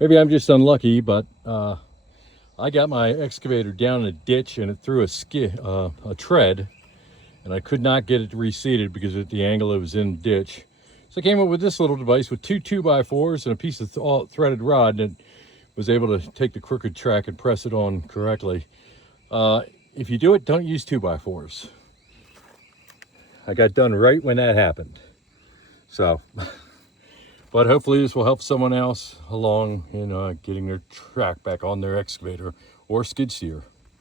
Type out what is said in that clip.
Maybe I'm just unlucky, but I got my excavator down in a ditch and it threw a tread, and I could not get it reseated because at the angle it was in the ditch. So I came up with this little device with two 2x4s and a piece of threaded rod, and was able to take the crooked track and press it on correctly. If you do it, don't use 2x4s. I got done right when that happened. So, but hopefully this will help someone else along in getting their track back on their excavator or skid steer.